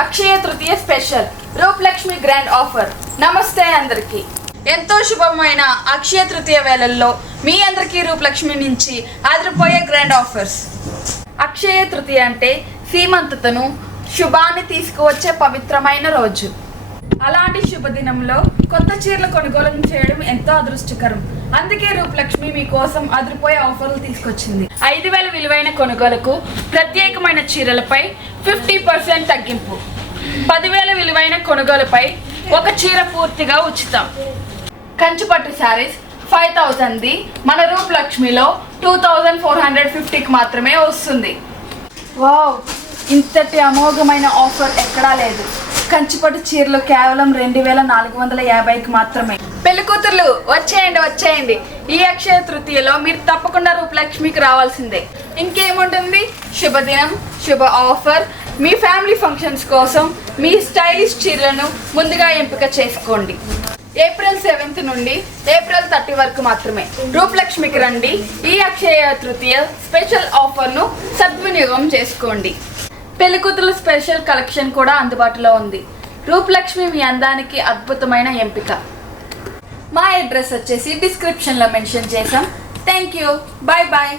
Akshaya Tritiya special Rupalakshmi grand offer. నమస్తే అందరికి. ఎంతో శుభమైన అక్షయ తృతీయ వేళల్లో మీ అందరికీ రూపలక్ష్మి నుంచి ఆదిరిపోయే గ్రాండ్ ఆఫర్స్. అక్షయ తృతీయ అంటే సీమంతతను శుభాన్ని తీసుకువచ్చే పవిత్రమైన రోజు. అలాంటి శుభదినంలో కొత్త చీరలు కొనుగోలు చేయడం ఎంతో అదృష్టకరం. అందుకే రూపలక్ష్మి మీకోసం అదిరిపోయే ఆఫర్లు తీసుకొచ్చింది. 5,000 విలువైన కొనుగోలుకు ప్రత్యేకమైన చీరలపై 50% తగ్గింపు. 10,000 విలువైన కొనుగోలుపై ఒక చీర పూర్తిగా ఉచితం. కంచిపట్టు శారీస్ 5,000ది మన రూపలక్ష్మిలో 2,450కి మాత్రమే వస్తుంది. వావ్, ఇంతటి అమోఘమైన ఆఫర్ ఎక్కడా లేదు. కంచిపట్టు చీరలు కేవలం 2,450కి మాత్రమే. పెళ్లి కూతుర్లు వచ్చేయండి. ఈ అక్షయ తృతీయలో మీరు తప్పకుండా రూపలక్ష్మికి రావాల్సిందే. ఇంకేముంటుంది, శుభదినం, శుభ ఆఫర్. మీ ఫ్యామిలీ ఫంక్షన్స్ కోసం మీ స్టైలిష్ చీరలను ముందుగా ఎంపిక చేసుకోండి. ఏప్రిల్ 7 నుండి ఏప్రిల్ 30 వరకు మాత్రమే రూపలక్ష్మికి రండి. ఈ అక్షయ తృతీయ స్పెషల్ ఆఫర్ను సద్వినియోగం చేసుకోండి. పెళ్లికూతురు స్పెషల్ కలెక్షన్ కూడా అందుబాటులో ఉంది. రూపలక్ష్మి మీ అందానికి అద్భుతమైన ఎంపిక. మా అడ్రస్ వచ్చేసి డిస్క్రిప్షన్లో మెన్షన్ చేసాం. Thank you. బాయ్.